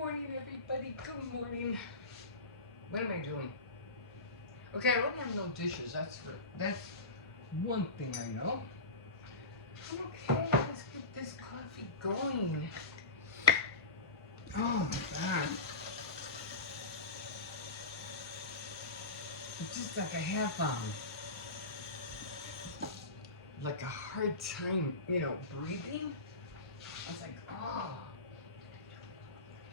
morning, everybody. Good morning. What am I doing? Okay, I don't have no dishes. That's one thing I know. Okay, let's get this coffee going. Oh my god. It's just like I have like a hard time, breathing. I was like, oh.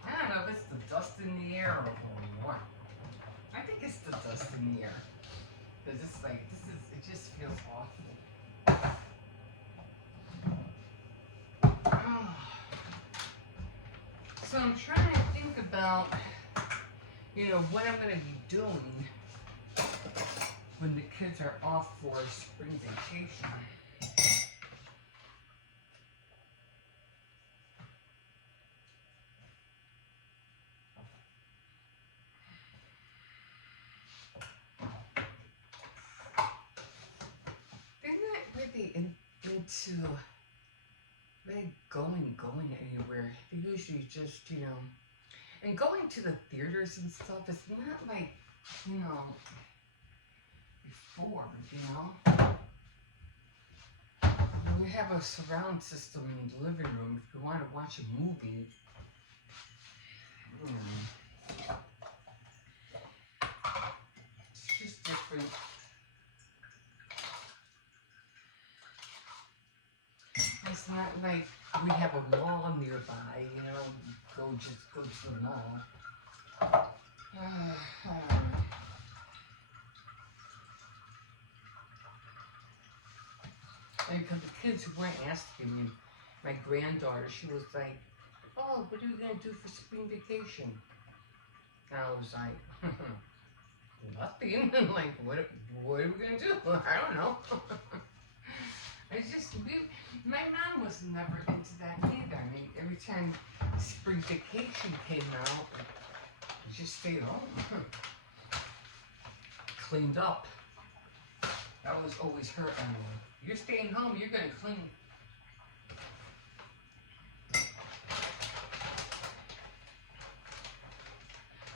I don't know if it's the dust in the air or what. I think it's the dust in the air. Because it's like, it just feels awful. Oh. So I'm trying to think about, what I'm going to be doing when the kids are off for spring vacation. They're not really into really going anywhere. They usually just, and going to the theaters and stuff, it's not like, before, We have a surround system in the living room if you want to watch a movie. It's just different. It's not like we have a mall nearby, go to the mall. And because the kids weren't asking me, my granddaughter, she was like, oh, what are you going to do for spring vacation? And I was like, nothing. Like, what are we going to do? I don't know. It's just, my mom was never into that either. I mean, every time spring vacation came out, we just stayed home. Cleaned up. That was always her MO. You're staying home, you're going to clean.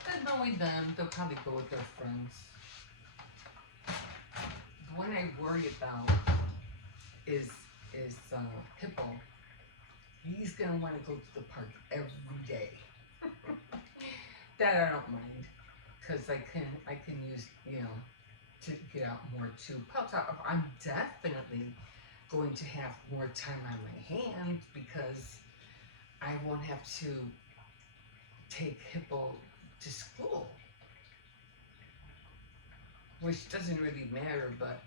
But knowing them, they'll probably go with their friends. The one I worry about is Hippo. He's going to want to go to the park every day. That I don't mind. Because I can use, to get out more too. I'm definitely going to have more time on my hands because I won't have to take Hippo to school. Which doesn't really matter, but,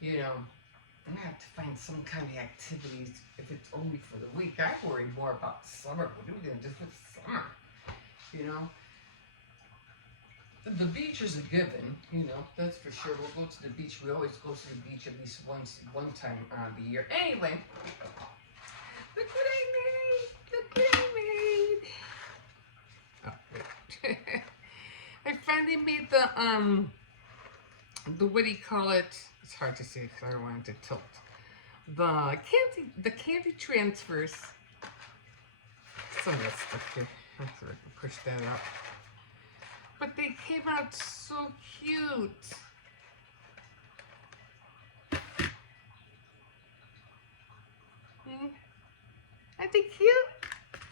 I'm going to have to find some kind of activities if it's only for the week. I worry more about summer. What are we going to do for summer? The beach is a given, that's for sure. We'll go to the beach. We always go to the beach at least one time out of the year. Anyway, look what I made! Look what I made! Oh, wait. I finally made the what do you call it? It's hard to say because I don't want it to tilt. The candy transfers. Some of that stuff here. I can push that up. But they came out so cute. Aren't they cute?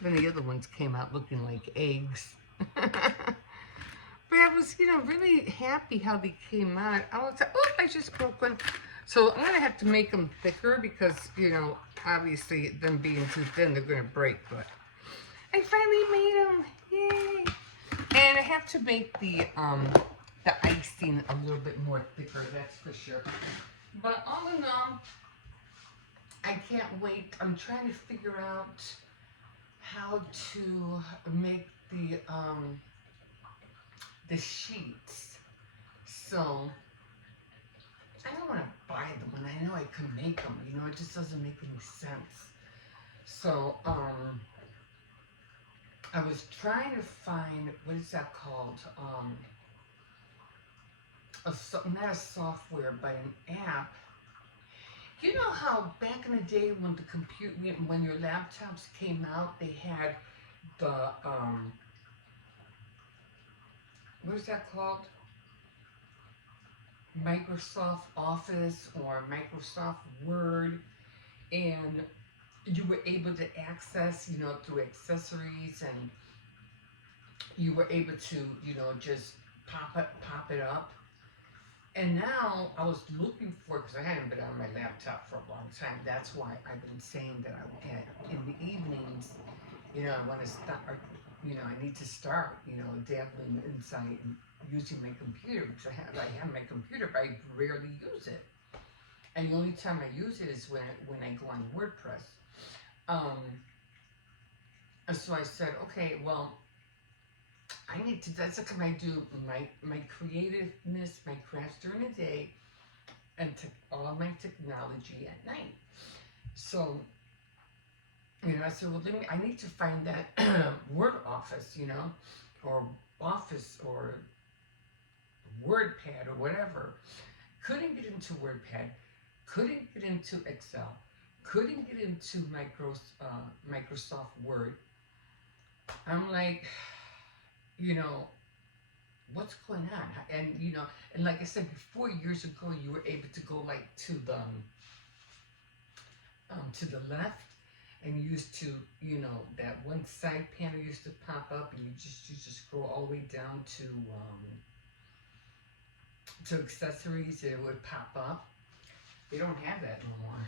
Then the other ones came out looking like eggs. But I was, really happy how they came out. I was like, oh, I just broke one. So I'm going to have to make them thicker because, obviously them being too thin, they're going to break. But I finally made them. Yay. And I have to make the icing a little bit more thicker, that's for sure. But all in all, I can't wait. I'm trying to figure out how to make the sheets. So I don't want to buy them when I know I can make them. It just doesn't make any sense. So I was trying to find, what is that called? Not a software, but an app. You know how back in the day when when your laptops came out, they had the what is that called? Microsoft Office or Microsoft Word, and you were able to access, through accessories, and you were able to, just pop it up. And now I was looking for, because I hadn't been on my laptop for a long time. That's why I've been saying that in the evenings, I want to start, I need to start, dabbling inside and using my computer, because I have my computer, but I rarely use it. And the only time I use it is when I go on WordPress. And so I said, okay, well, I need to, that's like I do my creativeness, my crafts during the day, and all my technology at night. So, I said, well, I need to find that Word Office, or Office or WordPad or whatever. Couldn't get into WordPad, couldn't get into Excel, couldn't get into Microsoft Word. I'm like, what's going on? And and like I said before, years ago, you were able to go like to the left, and you used to, that one side panel used to pop up, and you just scroll all the way down to accessories, and it would pop up. They don't have that no more.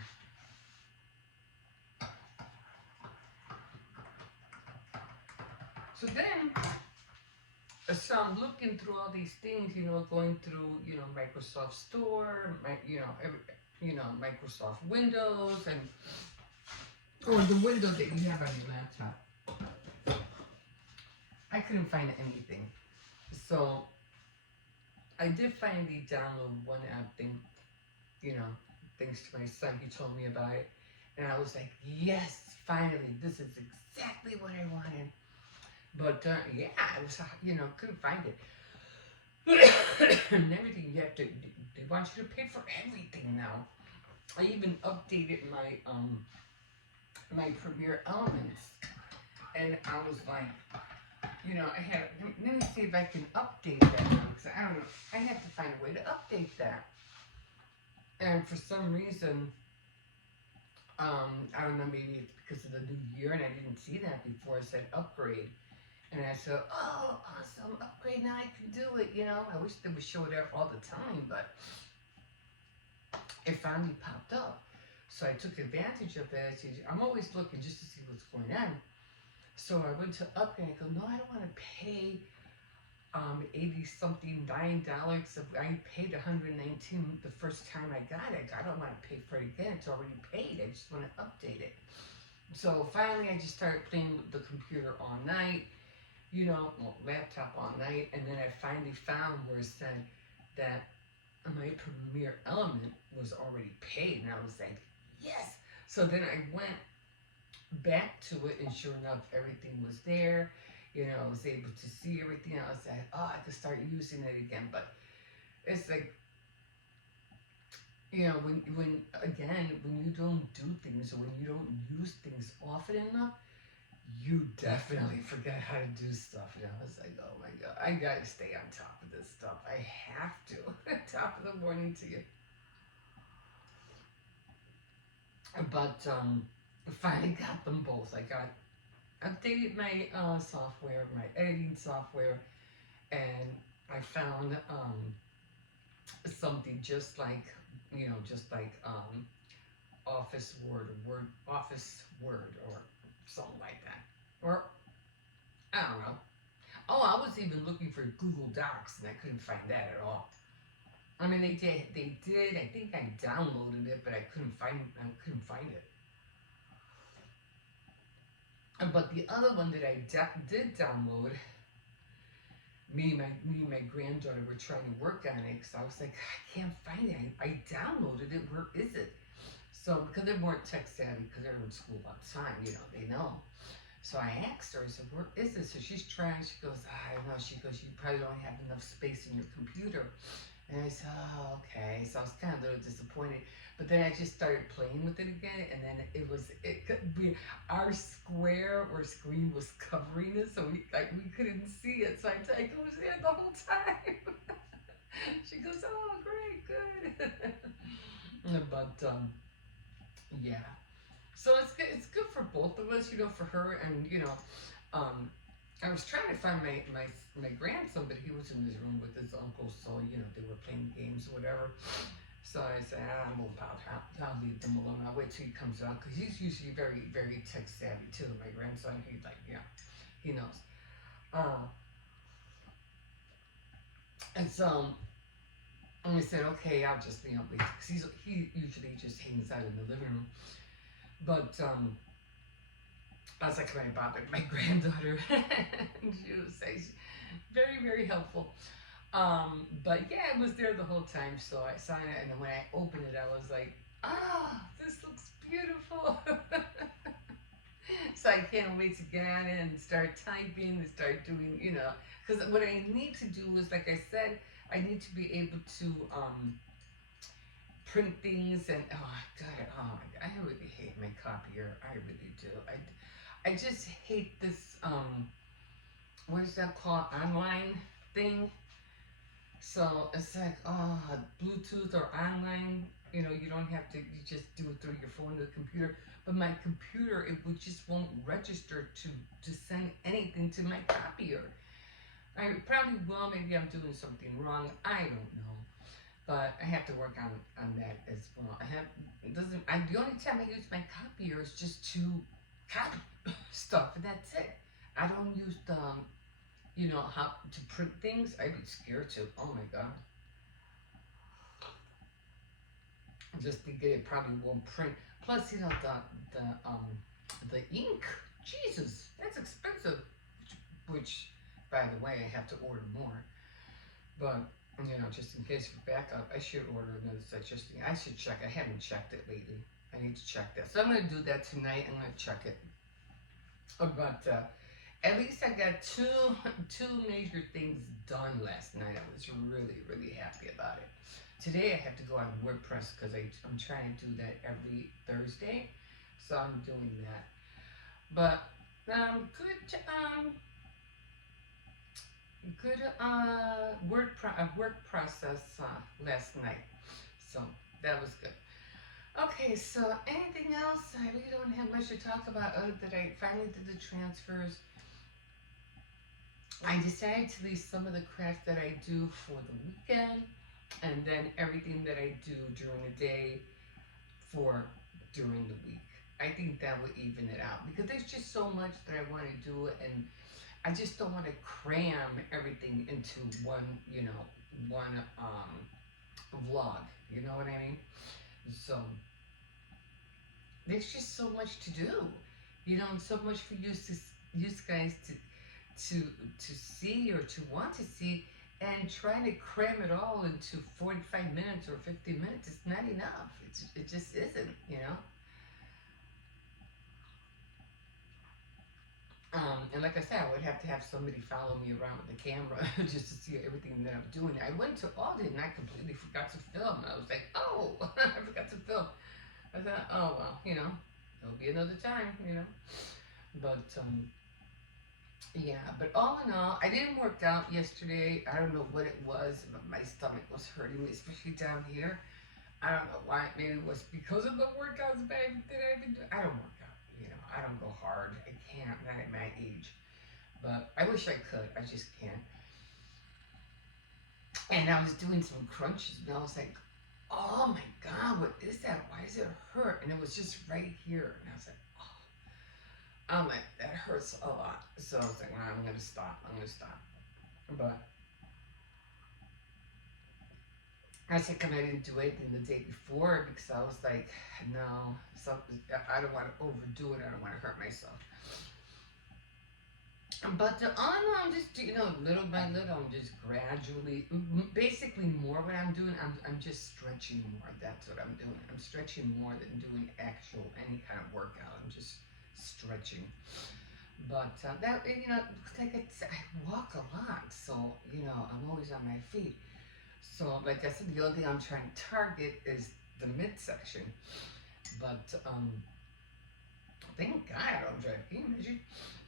So then, so I'm looking through all these things, going through, Microsoft Store, Microsoft Windows, or the window that you have on your laptop. I couldn't find anything. So I did finally download one app thing, thanks to my son. He told me about it. And I was like, yes, finally, this is exactly what I wanted. But yeah, it was, couldn't find it. And everything, they want you to pay for everything now. I even updated my Premiere Elements, and I was like, let me see if I can update that now, because I don't know, I have to find a way to update that. And for some reason, I don't know, maybe it's because of the new year, and I didn't see that before. I said upgrade. And I said, oh, awesome, upgrade, now I can do it, I wish they would show it all the time, but it finally popped up. So I took advantage of that. I'm always looking just to see what's going on. So I went to upgrade. I go, no, I don't want to pay $80-something, $9. I paid $119 the first time I got it. I don't want to pay for it again. It's already paid. I just want to update it. So finally, I just started playing with the computer all night. Laptop all night, and then I finally found where it said that my Premiere Element was already paid, and I was like, yes! So then I went back to it, and sure enough, everything was there. I was able to see everything. I was like, oh, I could start using it again. But it's like, when you don't do things, or when you don't use things often enough, you definitely forget how to do stuff. I was like, oh my God, I gotta stay on top of this stuff. I have to. Top of the morning to you. But finally got them both. I updated my software, my editing software, and I found something just like Office Word, Office Word, or something like that. Or, I don't know. Oh, I was even looking for Google Docs, and I couldn't find that at all. I mean, they did. I think I downloaded it, but I couldn't find it. But the other one that I did download, me and my granddaughter were trying to work on it, because I was like, I can't find it. I downloaded it. Where is it? So, because they weren't tech savvy, because they're in school all the time, they know. So I asked her, I said, where is it? So she's trying, she goes, I don't know. She goes, you probably don't have enough space in your computer. And I said, oh, okay. So I was kind of a little disappointed. But then I just started playing with it again, and then it could be our square or screen was covering it, so we couldn't see it. So I was there the whole time. She goes, oh, great, good. But yeah. So it's good. It's good for both of us, for her and um, I was trying to find my grandson, but he was in his room with his uncle, so they were playing games or whatever. So I said, I'm about I'll leave them alone. I'll wait till he comes out because he's usually very very tech savvy too. My grandson, he's like, yeah, he knows. Uh, and so and we said, okay, I'll just wait because he usually just hangs out in the living room. But I was like, can I bother my granddaughter? And she was saying, very, very helpful. But yeah, it was there the whole time, so I saw it, and then when I opened it, I was like, this looks beautiful. So I can't wait to get on it and start typing and start doing, because what I need to do is, like I said, I need to be able to print things and I really hate my copier. I really do. I just hate this what is that called, online thing. So it's like, Bluetooth or online, you don't have to, you just do it through your phone or the computer. But my computer, just won't register to send anything to my copier. I probably will, maybe I'm doing something wrong, I don't know. But I have to work on that as well. The only time I use my copier is just to copy stuff, and that's it. I don't use how to print things. I'd be scared to. Oh my god. Just thinking it probably won't print. Plus, the ink. Jesus, that's expensive. Which, by the way, I have to order more. But just in case for backup, I should order another set. I should check. I haven't checked it lately. I need to check that. So I'm going to do that tonight. I'm going to check it. But at least I got two major things done last night. I was really, really happy about it. Today I have to go on WordPress because I'm trying to do that every Thursday. So I'm doing that. But good work process last night. So that was good. Okay, so anything else? I really don't have much to talk about other than I finally did the transfers. I decided to leave some of the crafts that I do for the weekend, and then everything that I do during the day for during the week. I think that would even it out because there's just so much that I want to do, and I just don't want to cram everything into one vlog. You know what I mean? So there's just so much to do, and so much for you guys to see or to want to see, and trying to cram it all into 45 minutes or 50 minutes. It's not enough. It just isn't, And like I said, I would have to have somebody follow me around with the camera just to see everything that I'm doing. I went to Aldi and I completely forgot to film. I was like, oh, I forgot to film. I thought, oh, well, there'll be another time, But, yeah, but all in all, I didn't work out yesterday. I don't know what it was, but my stomach was hurting me, especially down here. I don't know why. Maybe it was because of the workouts that I've been doing. I don't work out. I don't go hard. I can't, not at my age. But I wish I could. I just can't. And I was doing some crunches, and I was like, oh my god, what is that? Why does it hurt? And it was just right here. And I was like, oh. I'm like, that hurts a lot. So I was like, well, I'm going to stop. But I said, I didn't do anything the day before because I was like, no, I don't want to overdo it. I don't want to hurt myself. But I'm just, little by little, I'm just gradually, basically more what I'm doing, I'm just stretching more. That's what I'm doing. I'm stretching more than doing any kind of workout. I'm just stretching. But like I walk a lot, so, I'm always on my feet. So, like I said, the only thing I'm trying to target is the midsection. But thank God I don't drive. Can you imagine?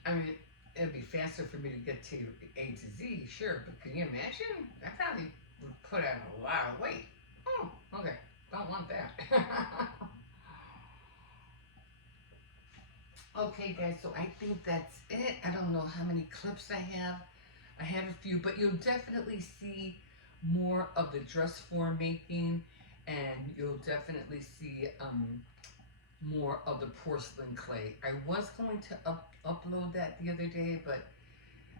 I mean, it'd be faster for me to get to A to Z, sure, but can you imagine? I probably would put on a lot of weight. Oh, okay. Don't want that. Okay, guys, so I think that's it. I don't know how many clips I have. I have a few, but you'll definitely see more of the dress form making, and you'll definitely see more of the porcelain clay. I was going to upload that the other day, but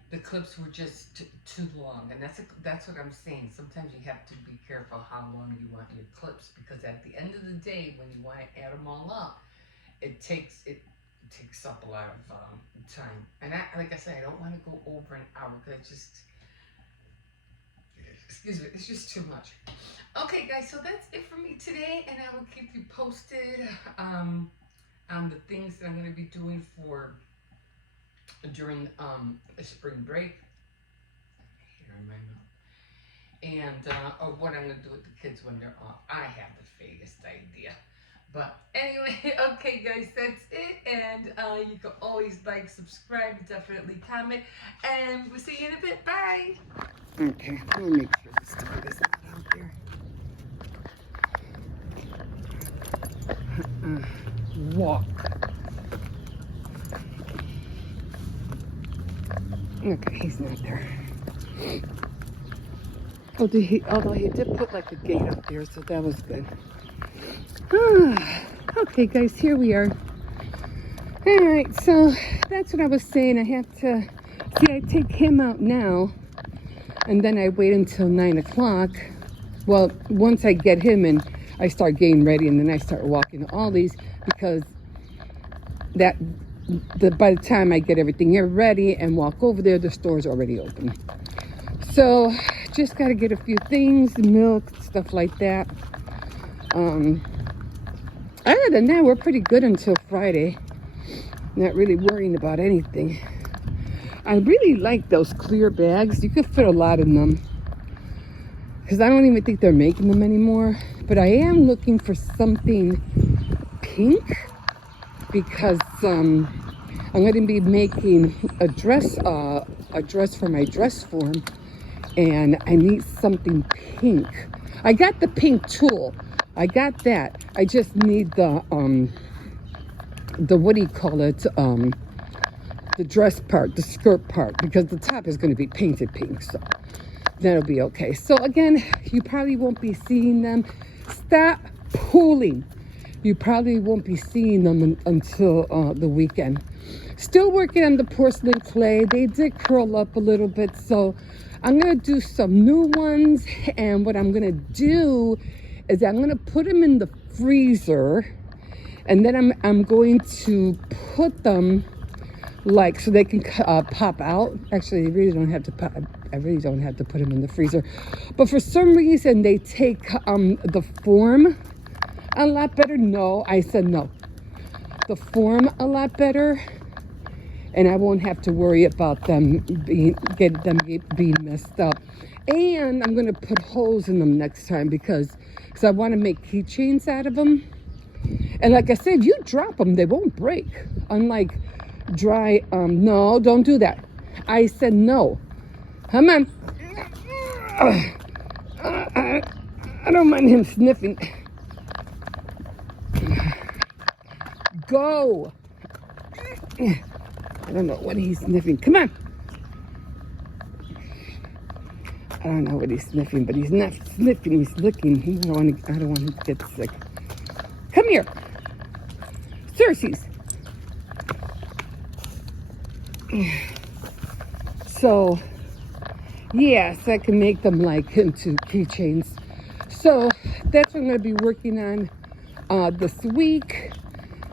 the clips were just too long, and that's what I'm saying. Sometimes you have to be careful how long you want your clips, because at the end of the day, when you want to add them all up, it takes up a lot of time. And like I said, I don't want to go over an hour because excuse me, it's just too much. Okay, guys, so that's it for me today, and I will keep you posted on the things that I'm going to be doing during spring break. Here in my mouth. And or what I'm going to do with the kids when they're off. I have the vaguest idea. But anyway, okay, guys, that's it. And you can always like, subscribe, definitely comment, and we'll see you in a bit. Bye. Okay, let me make sure this dog is not out there. Walk. Okay, he's not there. Although he did put like a gate up there, so that was good. Okay, guys, here we are. All right, so that's what I was saying. I have to see. I take him out now, and then I wait until 9 o'clock. Well, once I get him in, I start getting ready, and then I start walking to Aldi's, because by the time I get everything here ready and walk over there, the store's already open. So just got to get a few things, milk, stuff like that. Other than that, we're pretty good until Friday. Not really worrying about anything. I really like those clear bags. You could fit a lot in them, because I don't even think they're making them anymore. But I am looking for something pink, because I'm going to be making a dress for my dress form, and I need something pink. I got the pink tulle. I got that. I just need the what do you call it? The dress part, the skirt part, because the top is going to be painted pink, so that'll be okay. So again, you probably won't be seeing them. Stop pulling. You probably won't be seeing them until the weekend. Still working on the porcelain clay. They did curl up a little bit, so I'm going to do some new ones. And what I'm going to do is I'm going to put them in the freezer, and then I'm going to put them so they can pop out. Actually, I really don't have to put them in the freezer. But for some reason, they take the form a lot better. No, I said no. The form a lot better, and I won't have to worry about them being messed up. And I'm gonna put holes in them next time, because I want to make keychains out of them. And like I said, you drop them, they won't break. Unlike dry, no, don't do that. I said no. Come on. I don't mind him sniffing. Go. I don't know what he's sniffing. Come on. I don't know what he's sniffing, but he's not sniffing. He's licking. I don't want him to get sick. Come here. Circes. So, yes, I can make them into keychains. So that's what I'm going to be working on this week.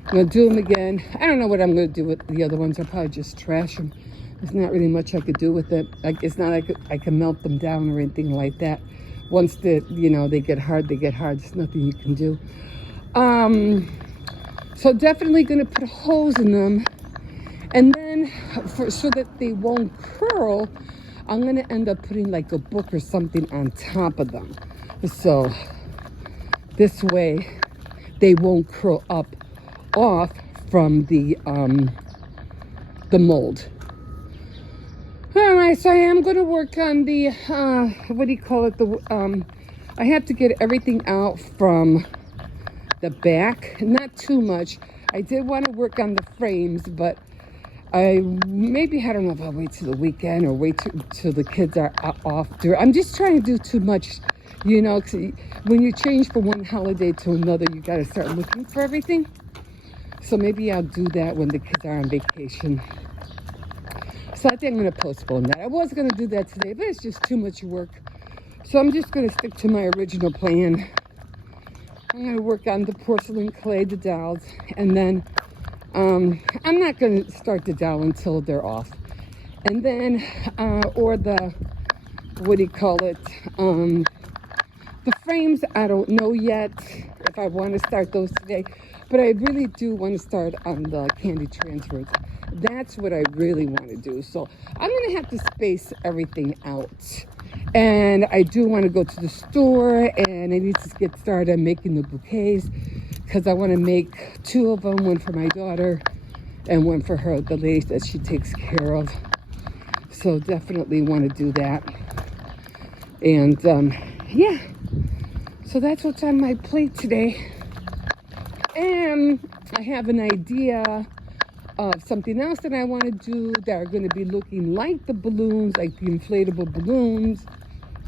I'm going to do them again. I don't know what I'm going to do with the other ones. I'll probably just trash them. There's not really much I could do with it. It's not like I can melt them down or anything like that. Once they get hard, they get hard. There's nothing you can do. So definitely going to put holes in them. And then, so that they won't curl, I'm going to end up putting like a book or something on top of them. So this way they won't curl up off from the mold. All right, so I am going to work on the, what do you call it? I have to get everything out from the back, not too much. I did want to work on the frames, but I don't know if I'll wait till the weekend or wait till the kids are off. I'm just trying to do too much, you know, 'cause when you change from one holiday to another, you got to start looking for everything. So maybe I'll do that when the kids are on vacation. So I think I'm going to postpone that. I was going to do that today, but it's just too much work. So I'm just going to stick to my original plan. I'm going to work on the porcelain clay, the dowels, and then I'm not going to start the dowel until they're off. And then, or the, what do you call it? The frames, I don't know yet if I want to start those today, but I really do want to start on the candy transfers. That's what I really want to do. So I'm going to have to space everything out. And I do want to go to the store, and I need to get started on making the bouquets because I want to make 2 of them, one for my daughter and one for her, the lady that she takes care of. So definitely want to do that. And yeah, so that's what's on my plate today. And I have an idea of something else that I want to do that are going to be looking like the balloons, like the inflatable balloons.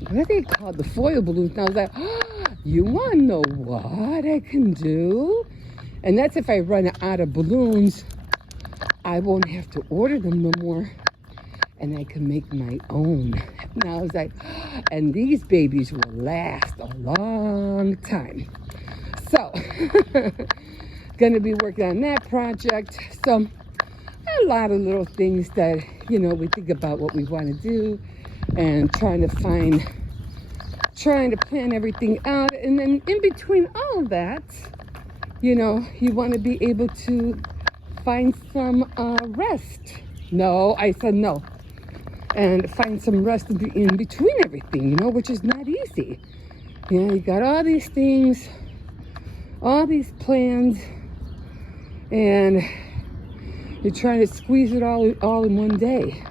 What are they called? The foil balloons. And I was like, oh, you want to know what I can do? And that's if I run out of balloons, I won't have to order them no more. And I can make my own. And I was like, and these babies will last a long time. So, going to be working on that project. So, a lot of little things that, you know, we think about what we want to do and trying to plan everything out. And then in between all that, you know, you want to be able to find some rest. No, I said no. And find some rest in between everything, you know, which is not easy. You know, you got all these things, all these plans, and you're trying to squeeze it all in one day.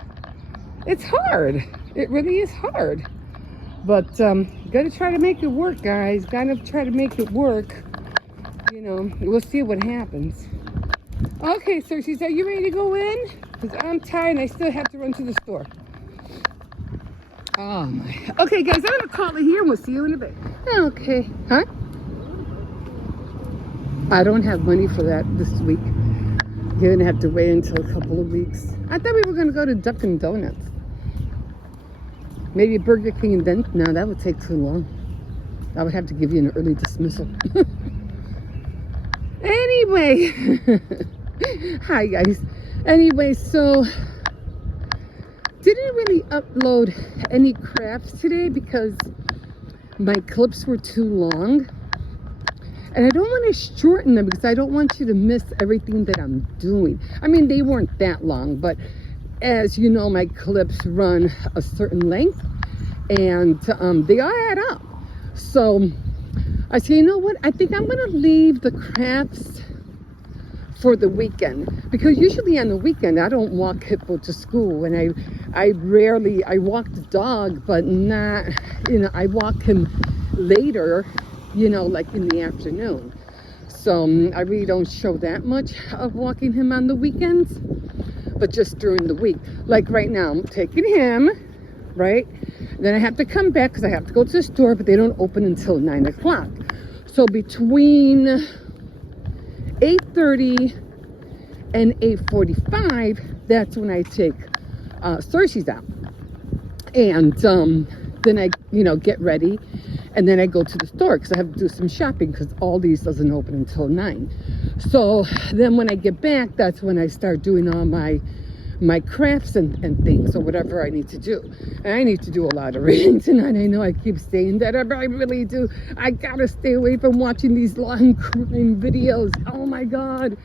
It's hard. It really is hard. But gotta try to make it work, guys. Gotta try to make it work. You know, we'll see what happens. Okay, Cersei, are you ready to go in? Because I'm tired and I still have to run to the store. Oh my. Okay, guys, I'm gonna call it here and we'll see you in a bit. Okay. Huh? I don't have money for that this week. You're gonna have to wait until a couple of weeks. I thought we were gonna go to Dunkin' Donuts. Maybe Burger King and then, no, that would take too long. I would have to give you an early dismissal. Anyway, hi guys. Anyway, so didn't really upload any crafts today because my clips were too long. And I don't want to shorten them because I don't want you to miss everything that I'm doing. I mean, they weren't that long, but as you know, my clips run a certain length and they all add up. So I said, you know what? I think I'm going to leave the crafts for the weekend because usually on the weekend I don't walk Hippo to school, and I walk the dog, but not, you know, I walk him later, you know, like in the afternoon. So I really don't show that much of walking him on the weekends, but just during the week. Like right now, I'm taking him, right? Then I have to come back because I have to go to the store, but they don't open until 9 o'clock. So between 8:30 and 8:45, that's when I take Cersei's out. And then I, you know, get ready. And then I go to the store because I have to do some shopping because Aldi's doesn't open until 9. So then when I get back, that's when I start doing all my crafts and things, or whatever I need to do. And I need to do a lot of reading tonight. I know I keep saying that, but I really do. I gotta stay away from watching these long crime videos. Oh my God.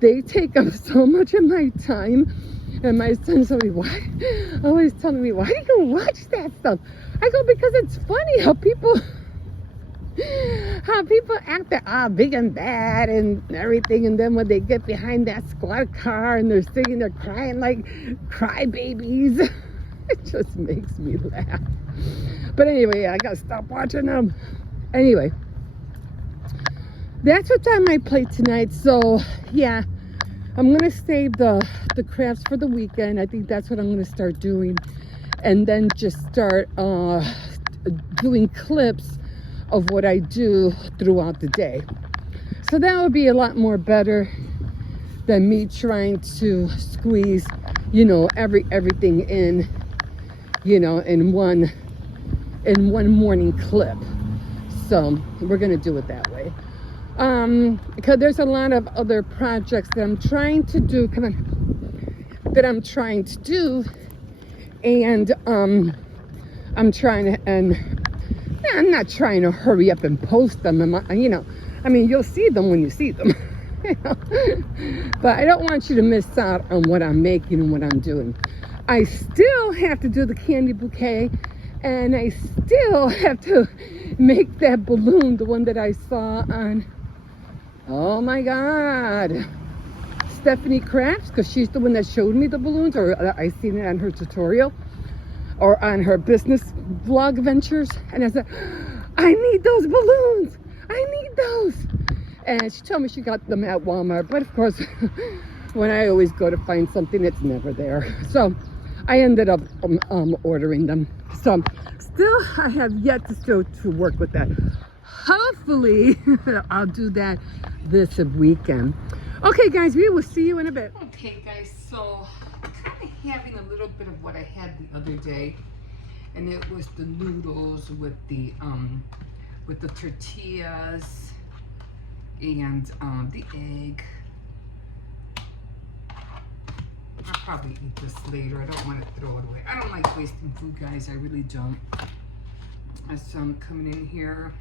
They take up so much of my time. And my son's always telling me, why do you watch that stuff? I go, because it's funny how people act all big and bad and everything, and then when they get behind that squad car and they're singing, they're crying like crybabies. It just makes me laugh. But anyway, I gotta stop watching them. Anyway, that's what's on my plate tonight. So yeah, I'm gonna save the crafts for the weekend. I think that's what I'm gonna start doing, and then just start doing clips of what I do throughout the day. So that would be a lot more better than me trying to squeeze, you know, everything in, you know, in one morning clip. So we're gonna do it that way. Because there's a lot of other projects that I'm trying to do, and I'm not trying to hurry up and post them. You know, I mean, you'll see them when you see them. You know? But I don't want you to miss out on what I'm making and what I'm doing. I still have to do the candy bouquet, and I still have to make that balloon, the one that I saw on, oh my God, Stephanie Crafts, because she's the one that showed me the balloons, or I seen it on her tutorial or on her business vlog ventures. And I said, I need those balloons. I need those. And she told me she got them at Walmart. But of course, when I always go to find something, it's never there. So I ended up ordering them. So still, I have yet to work with that. Hopefully, I'll do that this weekend. Okay, guys, we will see you in a bit. Okay, guys, so I'm kind of having a little bit of what I had the other day, and it was the noodles with the tortillas and the egg. I'll probably eat this later. I don't want to throw it away. I don't like wasting food, guys. I really don't. So I'm coming in here,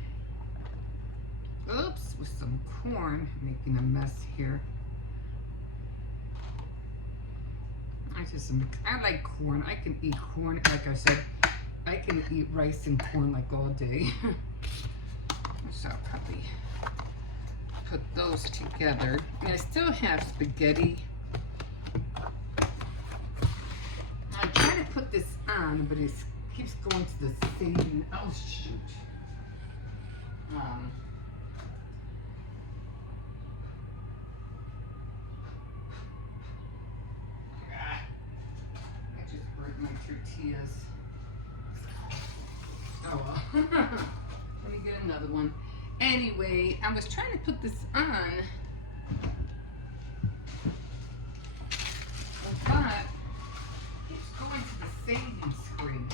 oops, with some corn, making a mess here. I like corn. I can eat corn. Like I said, I can eat rice and corn like all day. So I'll probably put those together. And I still have spaghetti. I'm trying to put this on, but it keeps going to the same. Oh shoot. My tortillas. Oh well. Let me get another one. Anyway, I was trying to put this on, but it's going to the saving screen.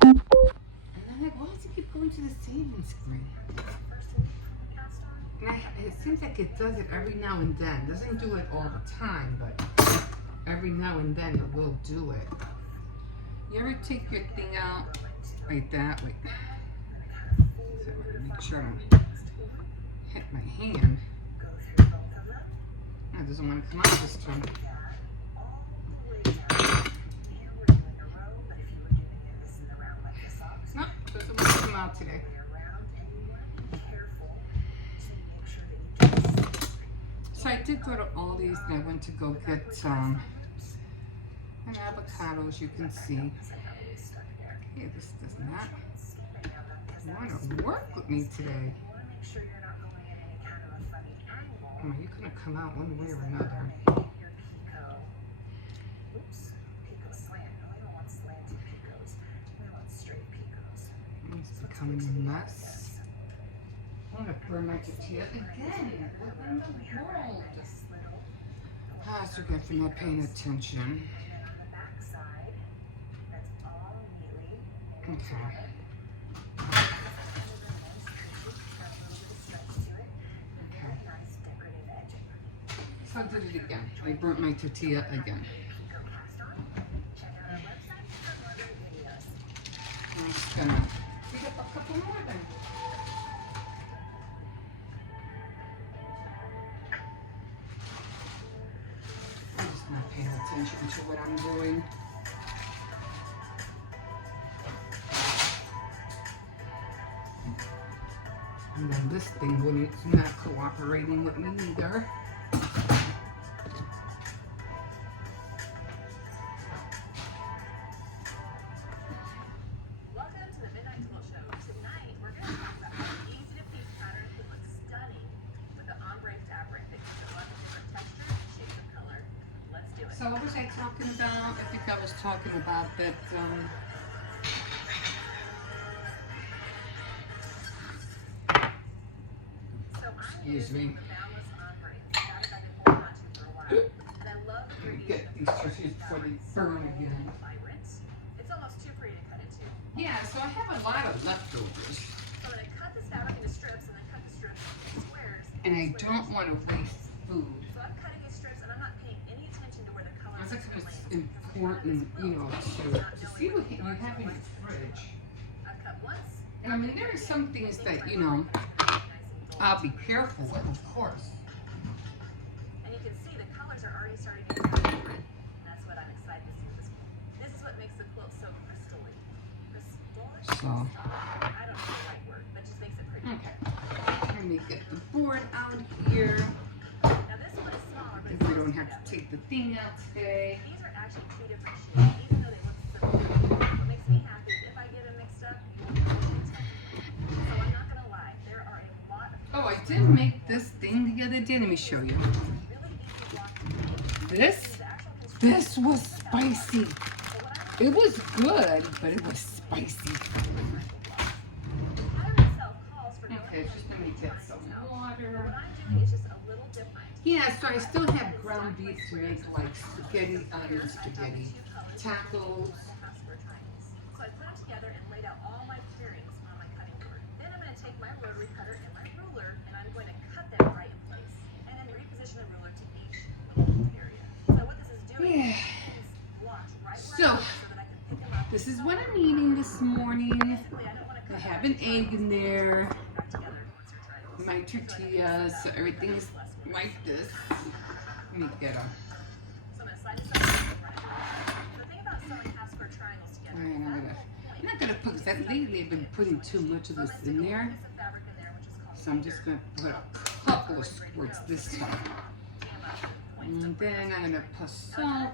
And I'm like, why does it keep going to the saving screen? It seems like it does it every now and then. It doesn't do it all the time, but every now and then it will do it. You ever take your thing out like that? Wait. So make sure I don't hit my hand. It doesn't want to come out this time. No, it doesn't want to come out today. So I did go to Aldi's and I went to go get an avocado, as you can see. Okay, this does not want to work with me today. Oh, you couldn't come out one way or another. It's becoming a mess. I'm gonna burn my tortilla again. What in the world? Ah, so good for not paying attention. Okay. Okay. So I did it again. I burnt my tortilla again. I'm just gonna pick up a couple more then. attention to what I'm doing. And then this thing wouldn't not cooperating with me either. Welcome to the Midnight Quilt Show. Tonight we're going to talk about how easy to piece pattern can look stunning with the ombre fabric that gives it a lot of different textures and shades of color. Let's do it. So what was I talking about? I think I was talking about that. So I'm Excuse me. using the Boundless Ombre. Fabric I've been holding on to for a while. And I love the Let me gradation get of these colors stitches and before they fabrics. burn again. Vibrant. It's almost too pretty to cut into. Yeah, so I have a lot of leftovers, So I'm going to cut this fabric into strips and then cut the strips into squares. and I don't want to waste food. So I'm cutting in strips and I'm not paying any attention to where the colors I think are it's laying. important, to see what you have in your fridge. I've cut once. I mean, there are some things that, I'll be careful with, of course. And you can see the colors are already starting to get different. And that's what I'm excited to see with this quilt. This is what makes the quilt so crystal-y. Crystal-ish? So. I don't know the right word, but just makes it pretty. Okay, let me get the board out here. Now this one is smaller, but If it's we still don't have to together. take the thing out today. These are actually two different shades, even though they look similar. What makes me happy is if I get them mixed up, you will usually tell me. So I'm not gonna lie, there are a lot of Oh, I did make this thing the other day. Let me show you. really easy blocks to make. This, The actual construction this was spicy. So what I It was good, but it was spicy. Okay, just let me get some water. What I'm doing is just a little different. Yeah, so I still have ground beef to make like spaghetti, spaghetti, tacos. So I put them together and laid out all my pairings on my cutting board. Then I'm going to take my rotary cutter and my ruler and I'm going to cut them right in place. And then reposition the ruler to each little area. So what this is doing Yeah. is blocks right where So, I want so that I can pick them up. This is what I'm eating this morning. Basically, I don't want to I cut have an egg in there, back together once you're triangles. my tortillas, so everything is like this. Let me get them. So I'm going to slide this up and run it. The thing about sewing half square triangles together Alright, is I'm that I'm not gonna put, because lately I've been putting too much of this in there. So I'm just gonna put a couple of squirts this time. And then I'm gonna put salt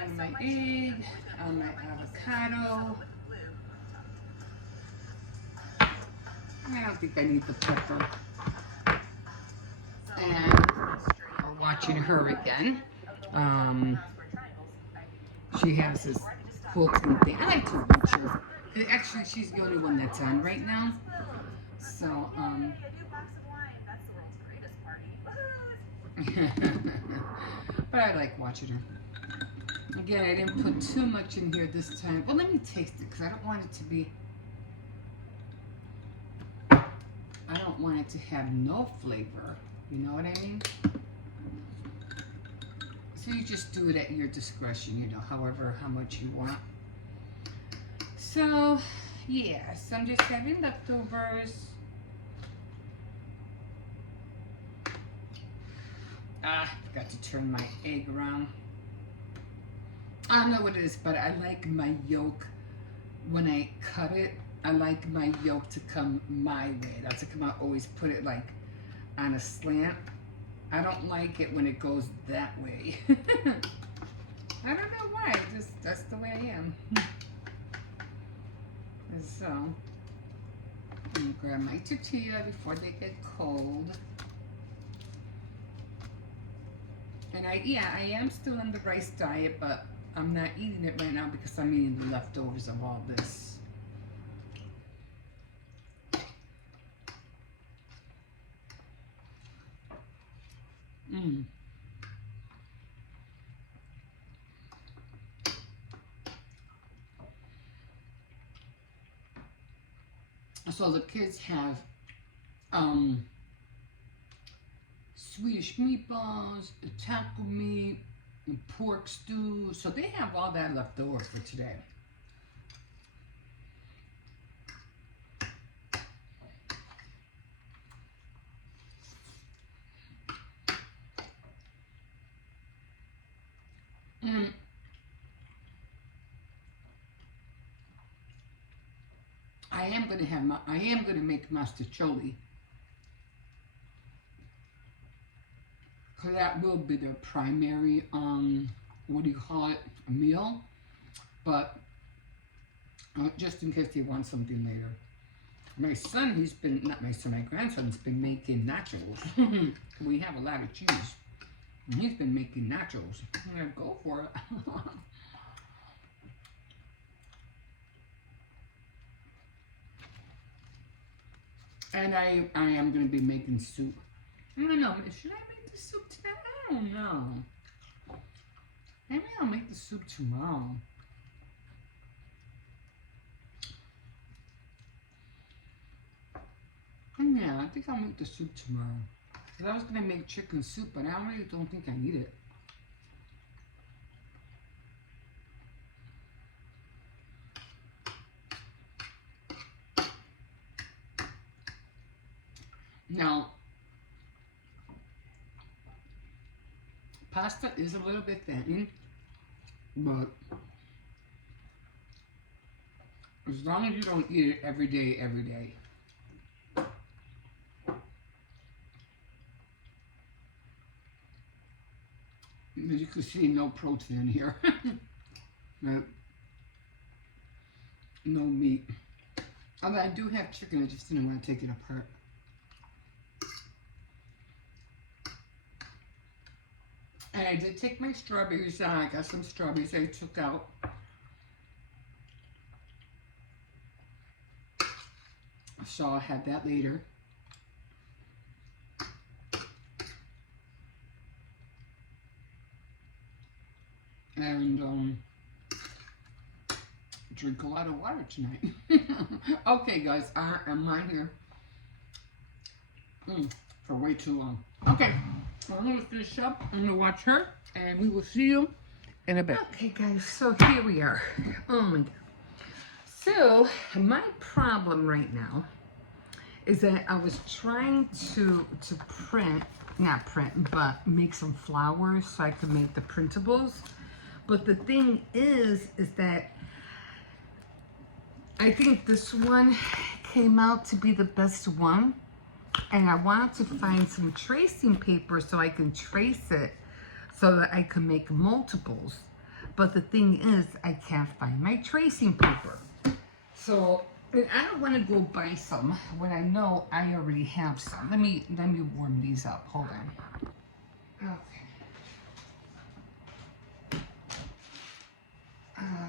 on my egg, on my avocado. I don't think I need the pepper. And we're watching her again. She has this quilting thing. I like to watch her. Actually, she's the only one that's on right now. So, but I like watching her. Again, I didn't put too much in here this time. Well, let me taste it because I don't want it to be. I don't want it to have no flavor. You know what I mean? So you just do it at your discretion, you know, however, how much you want. So, yes, I'm just having leftovers. Ah, forgot to turn my egg around. I don't know what it is, but I like my yolk when I cut it. I like my yolk to come my way. That's how come I always put it like on a slant. I don't like it when it goes that way. I don't know why, just that's the way I am. So, I'm gonna grab my tortilla before they get cold. And I am still on the rice diet, but I'm not eating it right now because I'm eating the leftovers of all this. Mmm. So the kids have Swedish meatballs, taco meat, and pork stew. So they have all that left over for today. am gonna have I am gonna make masticholi. Cause that will be the primary what do you call it, a meal. But just in case they want something later. My son, he's been, not my son, my grandson's been making nachos. We have a lot of cheese. And he's been making nachos. I'm gonna go for it. And I am gonna be making soup. I don't know, should I make the soup today? I don't know. Maybe I'll make the soup tomorrow. Yeah, I think I'll make the soup tomorrow. Cause I was gonna make chicken soup, but I really don't think I need it. Now, pasta is a little bit fattening, but as long as you don't eat it every day. As you can see, no protein here. No meat. Although I do have chicken, I just didn't want to take it apart. And I did take my strawberries out. I got some strawberries I took out. So I'll have that later. And drink a lot of water tonight. Okay, guys, I am on here for way too long. Okay, well, I'm gonna finish up. I'm gonna watch her, and we will see you in a bit. Okay, guys, so here we are. Oh my God. So my problem right now is that I was trying to not print, but make some flowers so I could make the printables. But the thing is that I think this one came out to be the best one. And I wanted to find some tracing paper so I can trace it so that I can make multiples. But the thing is, I can't find my tracing paper. So I don't want to go buy some when I know I already have some. Let me warm these up. Hold on. Okay.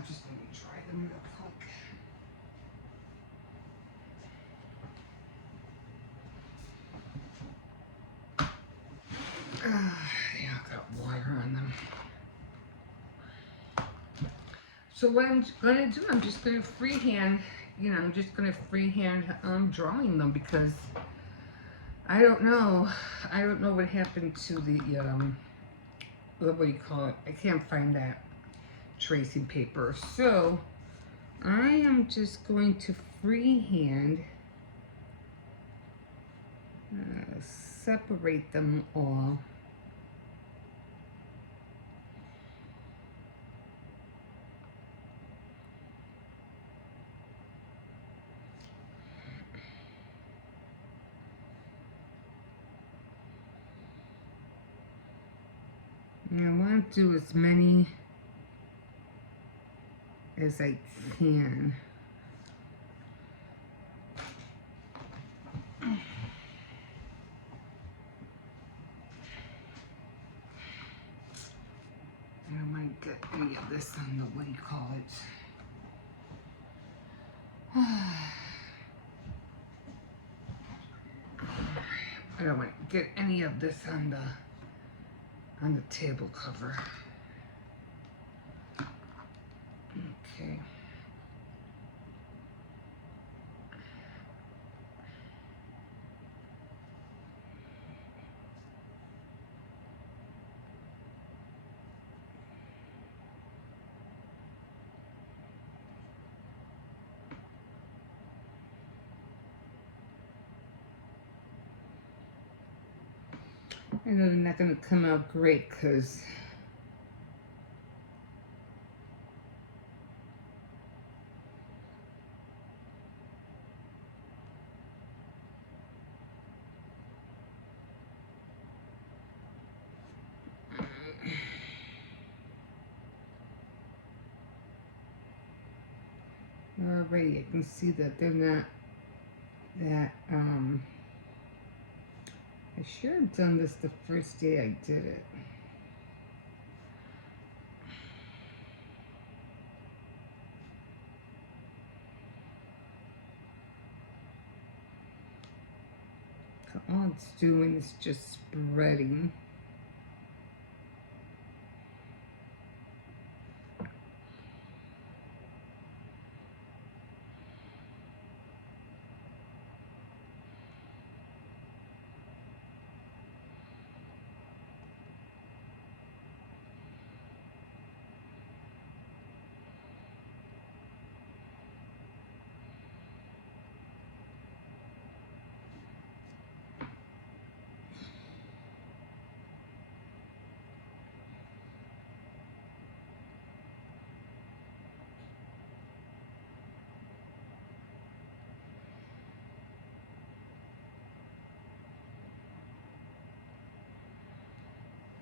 Just let me try them real quick. Yeah, I've got water on them. So what I'm gonna do, I'm just gonna freehand, I'm just gonna freehand drawing them because I don't know what happened to the what do you call it? I can't find that tracing paper. So I am just going to freehand separate them all. And I want to do as many as I can. I don't want to get any of this on the, what do you call it? I don't want to get any of this on the table cover. Okay. I know they're not going to come out great because Already I can see that they're not that, I should have done this the first day I did it. So all it's doing is just spreading.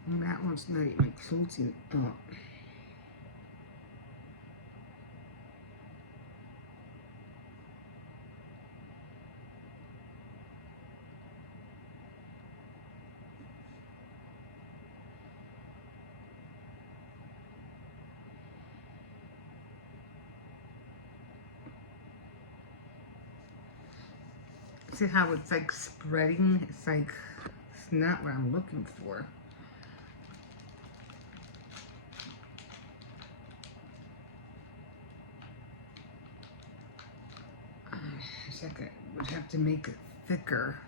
And that one's not even closing up. See how it's like spreading? It's like, it's not what I'm looking for. It's like I would have to make it thicker.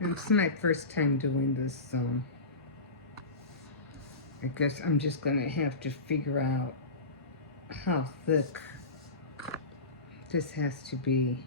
It's my first time doing this, so I guess I'm just gonna have to figure out how thick this has to be.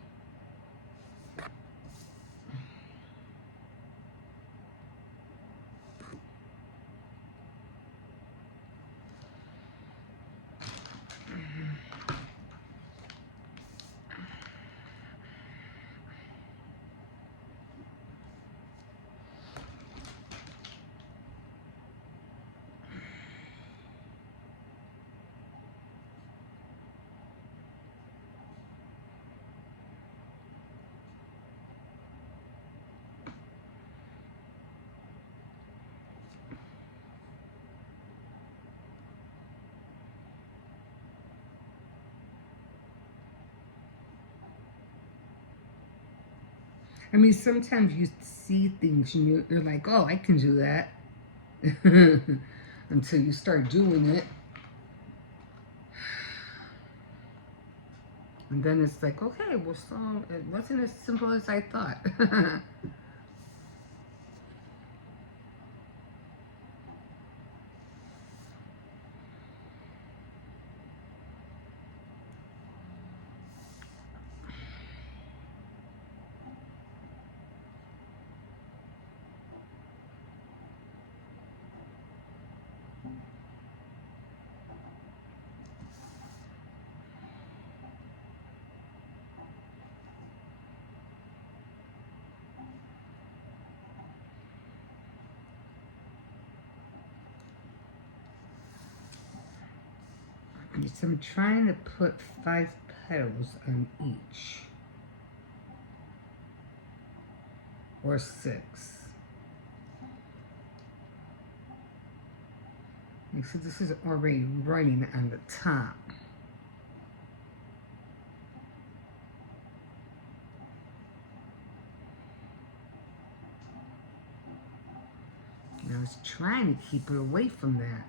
I mean, sometimes you see things and you're like, oh, I can do that. Until you start doing it. And then it's like, okay, well, so it wasn't as simple as I thought. So I'm trying to put 5 petals on each. or 6. You see, this is already writing on the top. And I was trying to keep it away from that.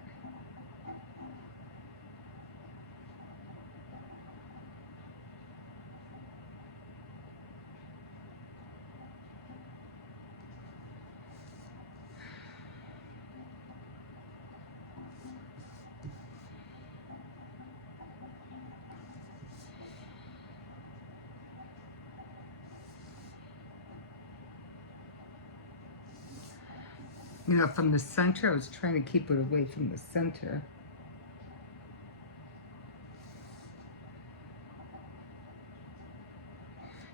You know, from the center, I was trying to keep it away from the center.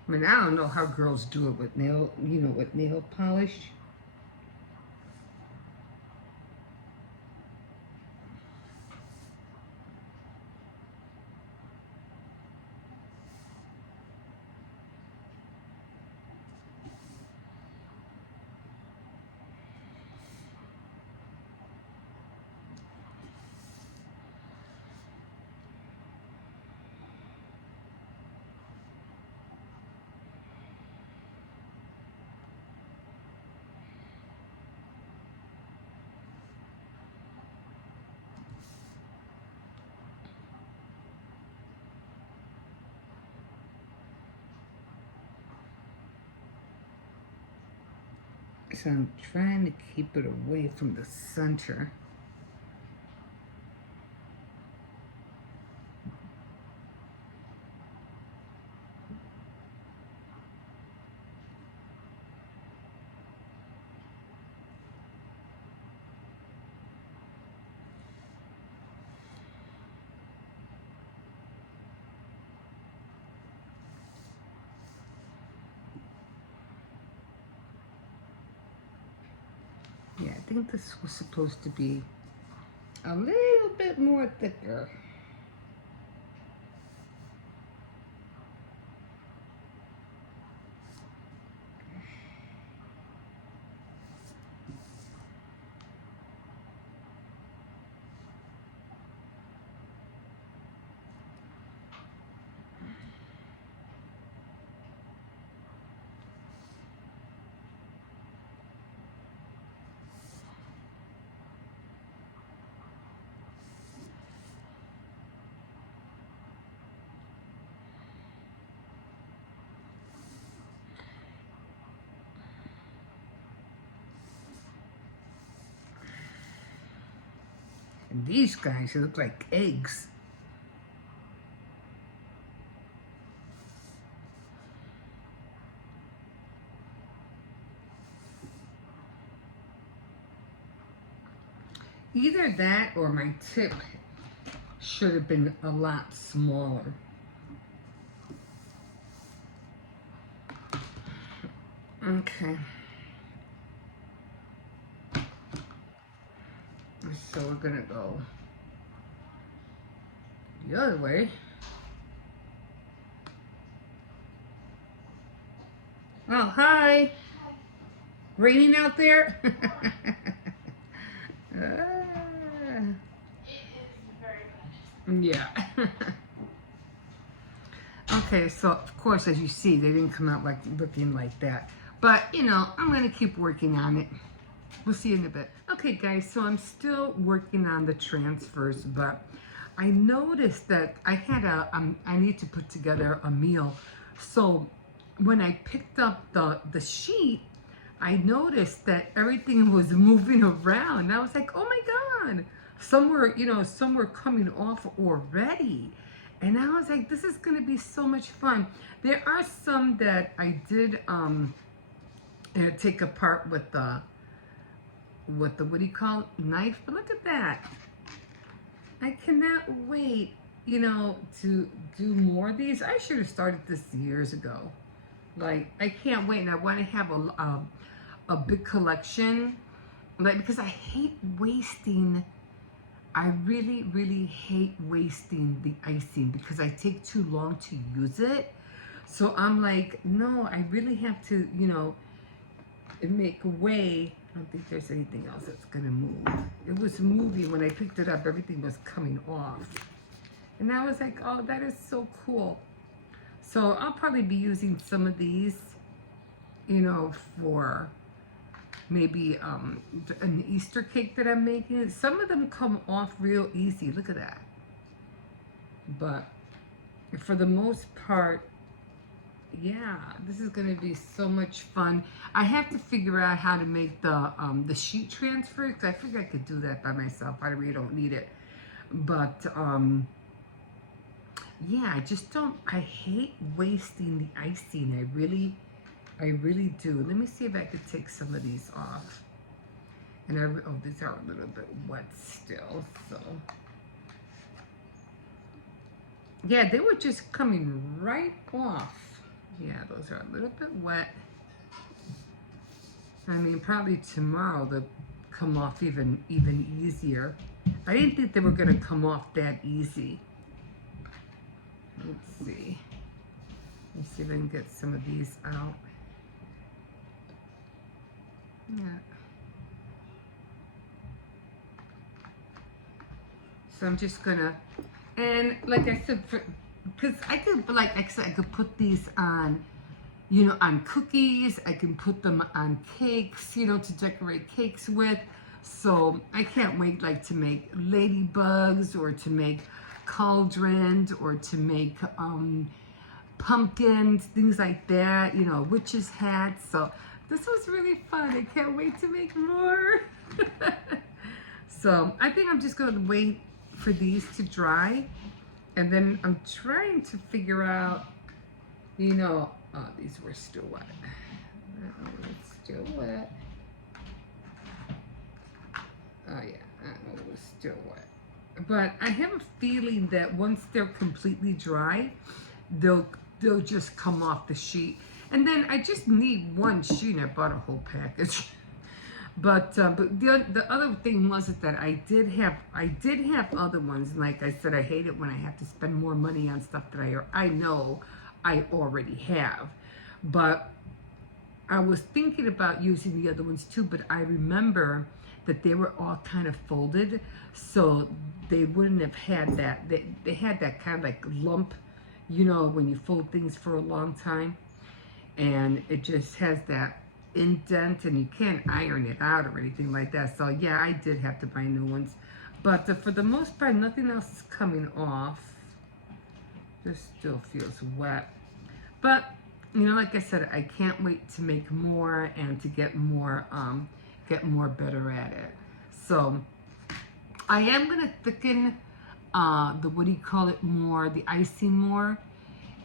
I mean, I don't know how girls do it with nail, you know, with nail polish. So I'm trying to keep it away from the center. Yeah, I think this was supposed to be a little bit more thicker. And these guys look like eggs. Either that or my tip should have been a lot smaller. Okay. So we're gonna go the other way. Oh, hi. Raining out there? Yeah. Okay, so of course, as you see, they didn't come out like looking like that. But, you know, I'm going to keep working on it. We'll see you in a bit. Okay, guys, so I'm still working on the transfers, but I noticed that I had I need to put together a meal. So when I picked up the sheet, I noticed that everything was moving around. I was like, oh my God, some were coming off already. And I was like, this is gonna be so much fun. There are some that I did take apart with the what do you call it? Knife, but look at that. I cannot wait, you know, to do more of these. I should have started this years ago. Like, I can't wait, and I want to have a big collection, like, because I hate wasting. I really, really hate wasting the icing because I take too long to use it. So I'm like, no, I really have to, you know, and make way. I don't think there's anything else that's gonna move. It was moving when I picked it up, everything was coming off. And I was like, oh, that is so cool. So I'll probably be using some of these, you know, for maybe an Easter cake that I'm making. Some of them come off real easy. Look at that. But for the most part, yeah, this is gonna be so much fun. I have to figure out how to make the sheet transfer, because I figure I could do that by myself. I really don't need it. But yeah, I just don't, I hate wasting the icing. I really do. Let me see if I could take some of these off. And oh, these are a little bit wet still, so. Yeah, they were just coming right off. Yeah, those are a little bit wet. I mean, probably tomorrow they'll come off even easier. I didn't think they were gonna come off that easy. Let's see. Let's see if I can get some of these out. Yeah. So I'm just gonna, and like I said, because I could, like I said, I could put these on, you know, on cookies. I can put them on cakes, you know, to decorate cakes with. So I can't wait, like, to make ladybugs, or to make cauldrons, or to make pumpkins, things like that, you know, witches' hats. So this was really fun. I can't wait to make more. So I think I'm just going to wait for these to dry. And then I'm trying to figure out, you know, oh, these were still wet. That one was still wet. Oh yeah, that one was still wet. But I have a feeling that once they're completely dry, they'll just come off the sheet. And then I just need one sheet. I bought a whole package. But the other thing was that I did have other ones. And like I said, I hate it when I have to spend more money on stuff that I know I already have. But I was thinking about using the other ones too, but I remember that they were all kind of folded, so they wouldn't have had that. They had that kind of like lump, you know, when you fold things for a long time, and it just has that indent, and you can't iron it out or anything like that. So yeah, I did have to buy new ones, but for the most part, nothing else is coming off. This still feels wet, but you know, like I said, I can't wait to make more and to get more better at it. So I am gonna thicken the, what do you call it, more, the icing more,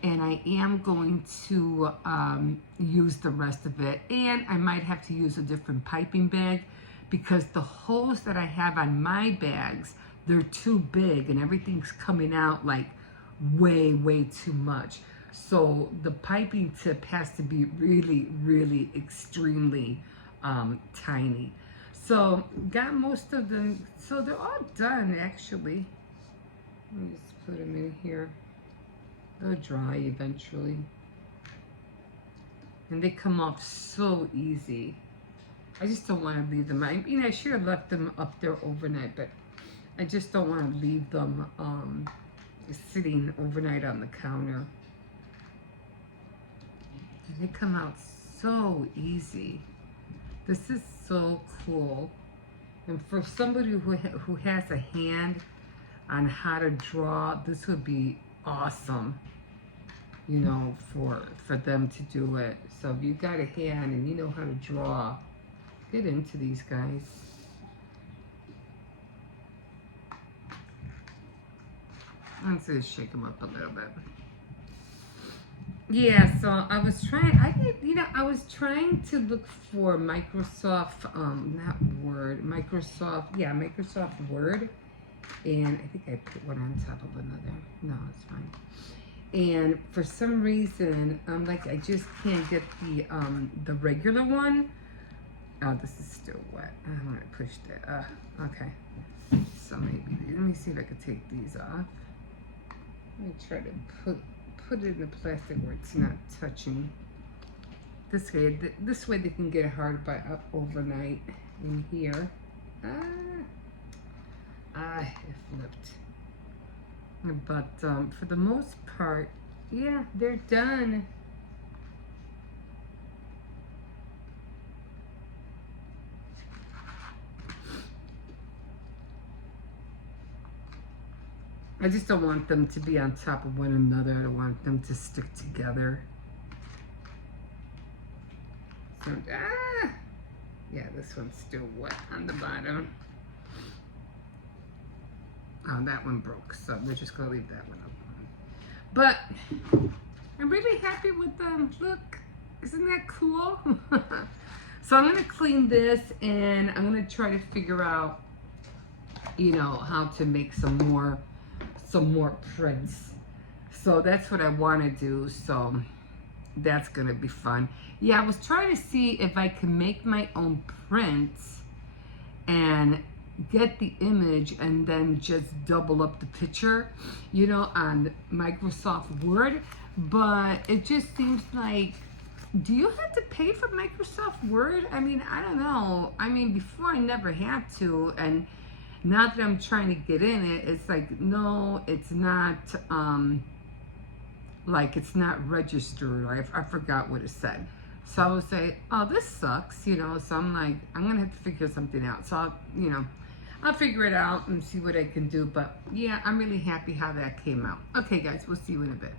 and I am going to use the rest of it. And I might have to use a different piping bag, because the holes that I have on my bags, they're too big and everything's coming out like way too much. So the piping tip has to be really extremely tiny. So got most of them, so they're all done actually. Let me just put them in here. They'll dry eventually. And they come off so easy. I just don't want to leave them. I mean, I should have left them up there overnight, but I just don't want to leave them sitting overnight on the counter. And they come out so easy. This is so cool. And for somebody who has a hand on how to draw, this would be awesome, you know, for them to do it. So if you got a hand and you know how to draw, get into these guys. I'm just gonna shake them up a little bit. Yeah, so I was trying, I was trying to look for Microsoft, not Word, Microsoft Word, and I think I put one on top of another. No, it's fine. And for some reason, like, I just can't get the regular one. Oh, this is still wet. I'm gonna push that. Okay. So maybe, let me see if I can take these off. Let me try to put it in the plastic where it's not touching. this way they can get hard by up overnight in here. It flipped. But for the most part, yeah, they're done. I just don't want them to be on top of one another. I don't want them to stick together. So, yeah, this one's still wet on the bottom. Oh, that one broke, so we're just gonna leave that one up. But I'm really happy with them. Look, isn't that cool? So I'm gonna clean this, and I'm gonna try to figure out, you know, how to make some more prints. So that's what I want to do. So that's gonna be fun. Yeah, I was trying to see if I can make my own prints and get the image and then just double up the picture, you know, on Microsoft Word. But it just seems like, do you have to pay for Microsoft Word? I mean, I don't know. I mean, before I never had to, and now that I'm trying to get in it, it's like, no, it's not, like, it's not registered, or I forgot what it said. So I would say, oh, this sucks, you know. So I'm like, I'm gonna have to figure something out. So I'll figure it out and see what I can do. But yeah, I'm really happy how that came out. Okay, guys, we'll see you in a bit.